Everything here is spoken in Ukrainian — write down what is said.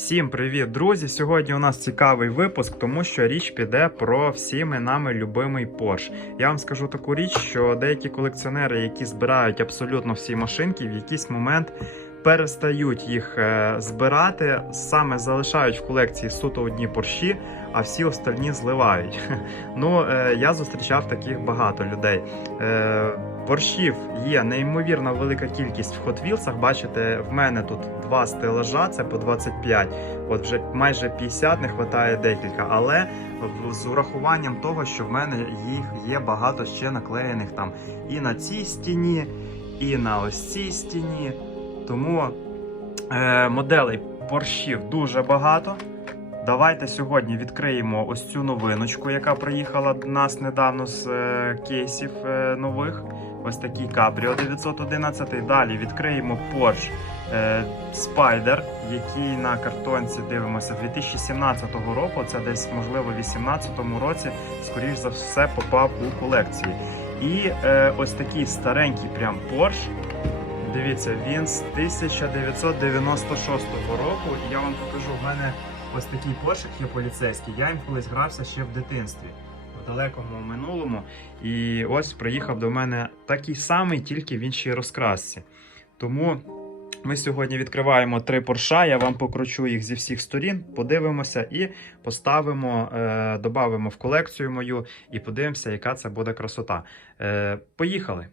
Всім привіт, друзі! Сьогодні у нас цікавий випуск, тому що річ піде про всіми нами любимий Porsche. Я вам скажу таку річ, що деякі колекціонери, які збирають абсолютно всі машинки, в якийсь момент перестають їх е, збирати, саме залишають в колекції суто одні порші, а всі остальні зливають. Ну, е, я зустрічав таких багато людей. Е, Борщів є неймовірно велика кількість в Hot Wheels. Бачите, в мене тут два стелажа, це по 25. От вже майже 50, не вистачає декілька. Але з урахуванням того, що в мене їх є багато ще наклеєних там і на цій стіні, і на ось цій стіні. Тому е, моделей борщів дуже багато. Давайте сьогодні відкриємо ось цю новиночку, яка приїхала до нас недавно з е, кейсів е, нових. Ось такий Cabrio 911. Далі відкриємо Porsche е, Spider, який на картонці дивимося 2017 року. Це десь, можливо, в 2018 році, скоріш за все, попав у колекції. І е, ось такий старенький прям Porsche. Дивіться, він з 1996 року. І я вам покажу, в мене ось такий пошик є поліцейський. Я їм колись грався ще в дитинстві, в далекому минулому. І ось приїхав до мене такий самий, тільки в іншій розкрасці. Тому ми сьогодні відкриваємо три порша. Я вам покручу їх зі всіх сторін, подивимося і поставимо, е, додамо в колекцію мою і подивимося, яка це буде красота. Е, поїхали!